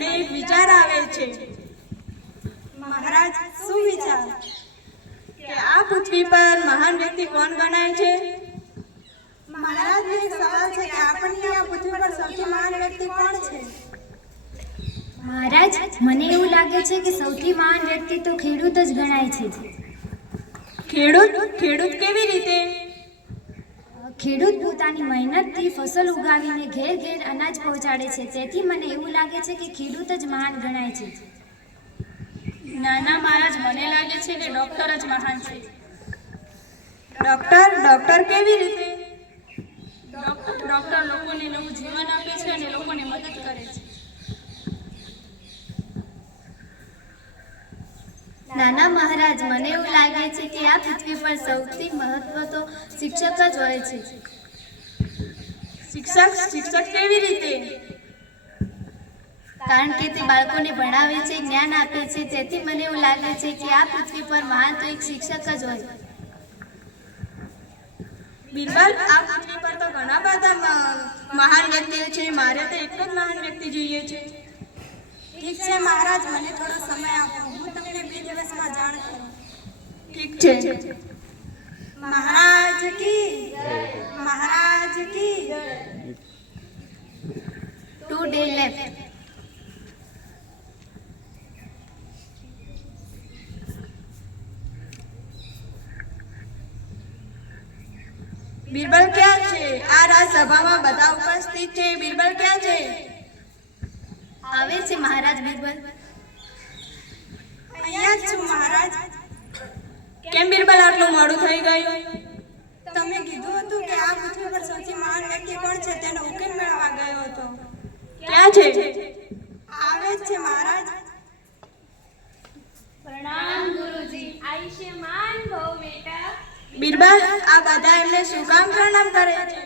મને એક વિચાર આવે છે। મહારાજ, શું વિચાર? કે આ પૃથ્વી પર મહાન વ્યક્તિ કોણ ગણાય છે? મહારાજને એક સવાલ છે કે આપણની આ પૃથ્વી પર સૌથી મહાન વ્યક્તિ કોણ છે? મહારાજ, મને એવું લાગે છે કે સૌથી મહાન વ્યક્તિ તો ખેડૂત જ ગણાય છે। ખેડૂત કેવી રીતે? ખેડૂત પોતાની મહેનતથી ફસલ ઉગાવીને ઘેર ઘેર અનાજ પહોંચાડે છે, તેથી મને એવું લાગે છે કે ખેડૂત જ મહાન ગણાય છે। નાના મહારાજ, મને લાગે છે કે ડોક્ટર જ મહાન છે। ડોક્ટર કેવી રીતે? ડોક્ટર લોકોને નવું જીવન આપે છે અને લોકોને મદદ કરે છે। નાના મહારાજ, મને એવું લાગે છે કે આ પૃથ્વી પર સૌથી મહત્વ તો શિક્ષક જ હોય છે। શિક્ષક કેવી રીતે? કારણ કે તે બાળકોને ભણાવે છે, જ્ઞાન આપે છે, તેથી મને એવું લાગે છે કે આ પૃથ્વી પર મહાન તો એક શિક્ષક જ હોય। બિરબલ, આ પૃથ્વી પર તો ઘણા બધા મહાન વ્યક્તિઓ છે, મારે તો એક જ મહાન વ્યક્તિ જોઈએ છે। ઠીક છે મહારાજ, મને થોડો સમય આપો, હું તમને 2 દિવસમાં જાણ કરું। ઠીક છે। મહારાજ કી જય, મહારાજ કી જય। 2 days left। બિરબલ ક્યાં છે? આ રાજસભામાં બધા ઉપસ્થિત છે, બિરબલ ક્યાં છે? આવે છે મહારાજ બિરબલ। અહીંયા જ છું મહારાજ। કેમ બિરબલ આટલું મોડું થઈ ગયું? તમે કીધું હતું કે આ પૃથ્વી પર સૌથી મહાન વ્યક્તિ કોણ છે, તેનો ઉકેલ મેળવવા ગયો હતો। ક્યાં છે? આવે જ છે મહારાજ। પ્રણામ ગુરુજી, આયુષ્યમાન ભવ બેટા। બિરબલ, આ બધા એમને શું કામ પ્રણામ કરે છે?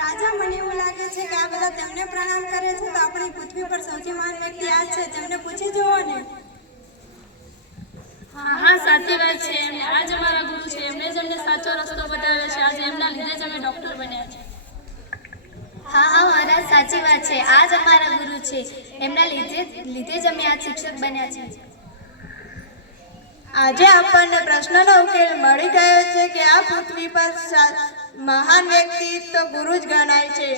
રાજા, મને એવું લાગે છે કે આ બધા તેમને પ્રણામ કરે છે, તો આપણી પૃથ્વી પર સૌથી મહાન વ્યક્તિ આ છે, તેમને પૂછી જુઓ ને। હા, સાચી વાત છે, આ જ અમારા ગુરુ છે, એમને જ અમને સાચો રસ્તો બતાવ્યો છે, આજે એમના લીધે જ અમે ડોક્ટર બન્યા છે। હા મહારાજ, સાચી વાત છે, આ જ અમારા ગુરુ છે, એમના લીધે જ અમે આ શિક્ષક બન્યા છીએ। આજે આપણને પ્રશ્નનો ઉકેલ મળી ગયો છે કે આ પૃથ્વી પર મહાન વ્યક્તિ તો ગુરુ જ ગણાય છે।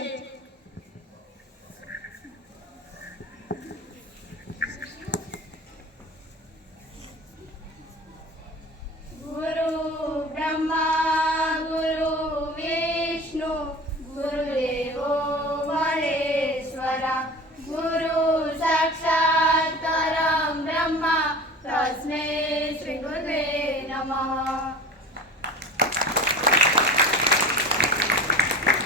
ગુરુ બ્રહ્મા ગુરુ વિષ્ણુ ગુરુદેવો મહેશ્વરા ગુરુ સાક્ષાત પરમ બ્રહ્મા તસ્મૈ શ્રી ગુરુવે નમઃ।